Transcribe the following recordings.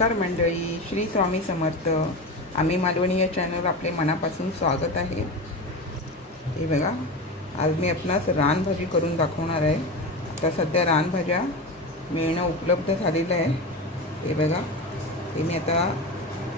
नमस्कार मंडळी श्री स्वामी समर्थ. आम्ही मालवणी या चॅनल आपले मनापासून स्वागत आहे. हे बघा आज मी आपणास रानभाजी करून दाखवणार आहे. आता सध्या रानभाज्या मिळणं उपलब्ध झालेलं आहे. हे बघा हे मी आता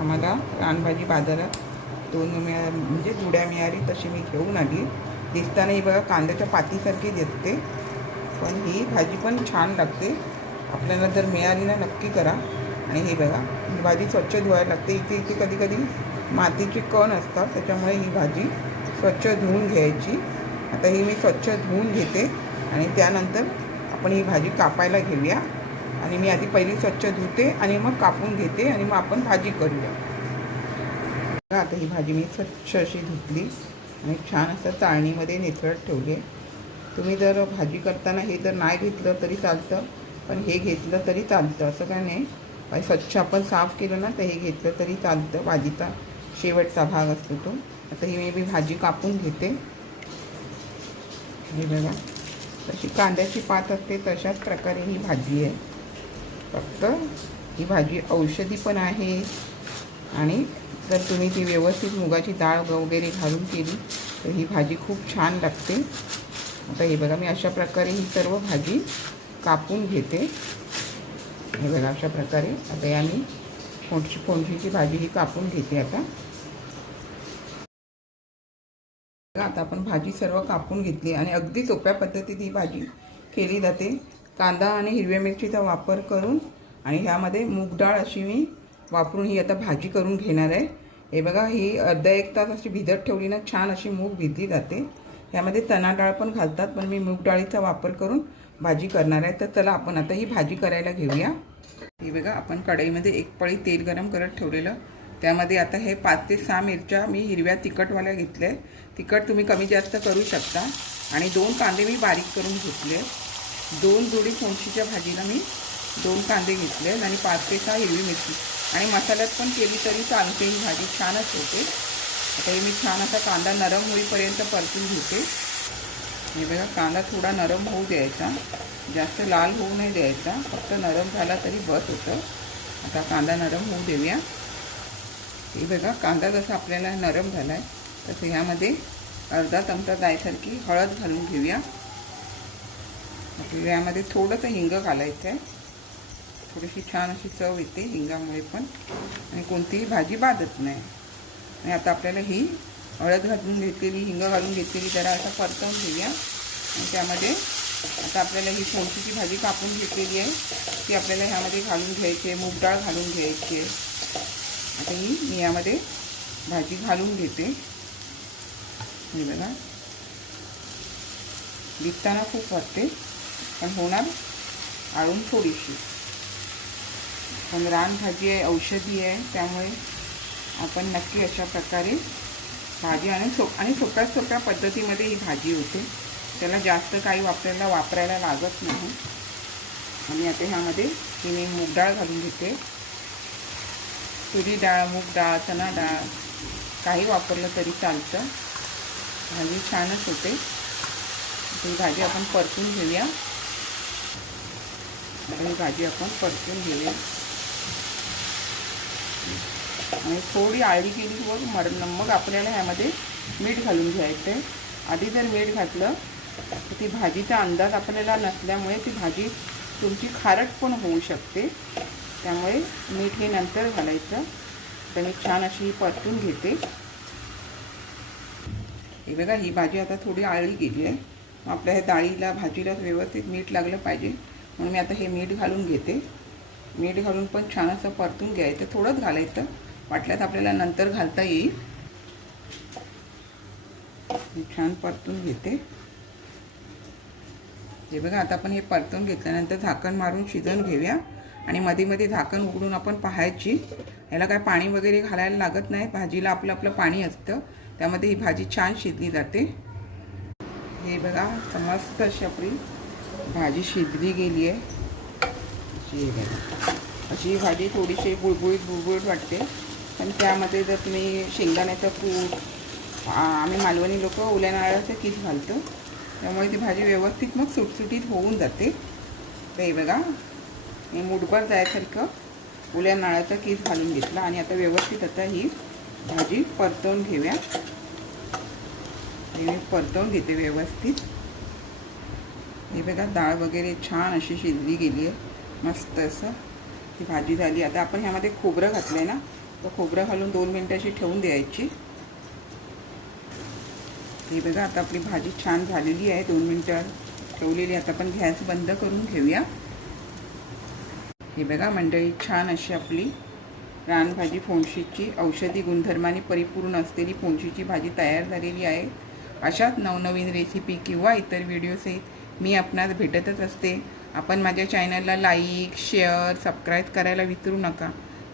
आम्हाला रानभाजी बाजारात दोन मिळा म्हणजे जुड्या मिळाली तशी मी घेऊन आली. दिसताना ही बघा कांद्याच्या पातीसारखी दिसते. पण ही भाजी पण छान लागते. आपल्याला जर मिळाली ना नक्की करा. आणि हे बघा ही भाजी स्वच्छ धुवायला लागते. इथे इथे कधी कधी मातीचे कण असतात त्याच्यामुळे ही भाजी स्वच्छ धुवून घ्यायची. आता ही मी स्वच्छ धुवून घेते आणि त्यानंतर आपण ही भाजी कापायला घेऊया. आणि मी आधी पहिली स्वच्छ धुते आणि मग कापून घेते आणि मग आपण भाजी करूया. बघा, आता ही भाजी मी स्वच्छ अशी धुतली आणि छान असं चाळणीमध्ये निथळत ठेवली. आहे तुम्ही जर भाजी करताना हे जर नाही घेतलं तरी चालतं पण हे घेतलं तरी चालतं. असं काय नाही. आणि स्वच्छ आपण साफ केलं ना तर हे घेतलं तरी चालतं. भाजीचा शेवटचा भाग असतो तो. आता ही मी बी भाजी कापून घेते. हे बघा. तशी कांद्याची पात असते तशाच प्रकारे ही भाजी आहे. फक्त ही भाजी औषधी पण आहे. आणि जर तुम्ही ती व्यवस्थित मुगाची डाळ वगैरे घालून केली तर ही भाजी खूप छान लागते. आता हे बघा मी अशा प्रकारे ही सर्व भाजी कापून घेते. हे बघा अशा प्रकारे. आता या मी फोंडची फोंडशीची भाजी ही कापून घेते आता. बघा, आता आपण भाजी सर्व कापून घेतली आणि अगदी सोप्या पद्धतीत ही भाजी केली जाते. कांदा आणि हिरव्या मिरचीचा वापर करून आणि ह्यामध्ये मूग डाळ अशी मी वापरून ही आता भाजी करून घेणार आहे. हे बघा ही अर्धा एक तास अशी भिजत ठेवली ना छान अशी मूग भिजली जाते. ह्यामध्ये चणा डाळ पण घालतात पण मी मूग डाळीचा वापर करून भाजी करणार आहे तर चला आपण आता ही भाजी करायला घेऊया. हे बघा आपण कढईमध्ये एक पळी तेल गरम करत ठेवलेलं. त्यामध्ये आता हे पाच ते सहा मिरच्या मी हिरव्या तिखटवाल्या घेतल्या तिखट तुम्ही कमी जास्त करू शकता. आणि दोन कांदे मी बारीक करून घेतले दोन जोडी फोणशीच्या भाजीला मी दोन कांदे घेतले आणि पाच ते सहा हिरवी मिरची. आणि मसाल्यात पण केली तरी चालते ही भाजी छानच होते. आता हे मी छान असा कांदा नरम होईपर्यंत परतून घेते. हे बघा कांदा थोडा नरम होऊ द्यायचा. जास्त लाल होऊ नाही द्यायचा. फक्त नरम झाला तरी बस होतं. आता कांदा नरम होऊ देऊया. हे बघा कांदा जसा आपल्याला नरम झाला आहे तसं ह्यामध्ये अर्धा चमचा जायसारखी हळद घालून घेऊया. आपल्याला यामध्ये थोडंसं हिंग घालायचं आहे थोडीशी छान अशी चव येते हिंगामुळे पण. आणि कोणतीही भाजी बाधत नाही. आणि आता आपल्याला ही हळद घालून घेतलेली हिंग घालून घेतलेली जरा आता परतवून घेऊया. आणि त्यामध्ये आता आपल्याला ही फोडशीची भाजी कापून घेतलेली आहे. ती आपल्याला ह्यामध्ये घालून घ्यायची आहे मूग डाळ घालून घ्यायची आहे. आता ही मी यामध्ये भाजी घालून घेते. हे बघा. विकताना खूप वाटते पण होणार आळून थोडीशी. पण रानभाजी आहे औषधी आहे त्यामुळे आपण नक्की अशा प्रकारे भाजी आणि सो आणि सोप्या सोप्या पद्धतीमध्ये ही भाजी होते. त्याला जास्त काही वापरायला वापरायला लागत नाही. आणि आता ह्यामध्ये ही मी मूग डाळ घालून घेते. तुरी डाळ मूग डाळ चणा डाळ काही वापरलं तरी चालतं. भाजी छानच होते. ही भाजी आपण परतून घेऊया. ही भाजी आपण परतून घेऊया. आणि थोडी आळी केली व मग मर मग आपल्याला ह्यामध्ये मीठ घालून घ्यायचं आहे आधी जर मीठ घातलं तर ती भाजीचा अंदाज आपल्याला नसल्यामुळे ती भाजी तुमची खारट पण होऊ शकते. त्यामुळे मीठ हे नंतर घालायचं. तर मी छान अशी परतून घेते. हे बघा ही भाजी आता थोडी आळी गेली आहे. मग आपल्या ह्या डाळीला भाजीला व्यवस्थित मीठ लागलं पाहिजे. म्हणून मी आता हे मीठ घालून घेते. मीठ घालून पण छान असं परतून घ्यायचं. थोडंच घालायचं. वाटल्यात आपल्याला नंतर घालता येईल. छान परतून घेते. हे बघा आता आपण हे परतून घेतल्यानंतर झाकण मारून शिजवून घेऊया. आणि मध्ये मध्ये झाकण उघडून आपण पाहायची. याला काय पाणी वगैरे घालायला लागत नाही. भाजीला आपलं आपलं पाणी असतं. त्यामध्ये ही भाजी छान शिजली जाते. हे बघा मस्त अशी आपली भाजी शिजली गेली आहे. अशी अशी ही भाजी थोडीशी बुळबुळीत बुळबुळीत वाटते. पण त्यामध्ये जर तुम्ही शेंगदाण्याचं कूट आम्ही मालवणी लोक ओल्या नारळाचं किस घालतो. त्यामुळे ती भाजी व्यवस्थित मग सुटसुटीत होऊन जाते. तर हे बघा मी मुठभर जायसारखं ओल्या नाळाचा कीस घालून घेतला आणि आता व्यवस्थित आता ही भाजी परतवून घेऊया. हे मी परतवून घेते व्यवस्थित. हे बघा डाळ वगैरे छान अशी शिजली गेली आहे. मस्त असं. ही भाजी झाली. आता आपण ह्यामध्ये खोबरं घातलं आहे ना? खोबरं घालून दोन मिनटाची ठेवून द्यायची. हे बघा आता आपली भाजी छान झालेली आहे. दोन मिनटं ठेवलेली आता आपण गॅस बंद करून घेऊया. हे बघा मंडळी छान अशी आपली रानभाजी फोणशीची औषधी गुणधर्माने परिपूर्ण असलेली फोणशीची भाजी तयार झालेली आहे. अशाच नवनवीन रेसिपी किंवा इतर व्हिडिओसहित मी आपणास भेटतच असते. आपण माझ्या चॅनलला लाईक शेअर सबस्क्राईब करायला विसरू नका.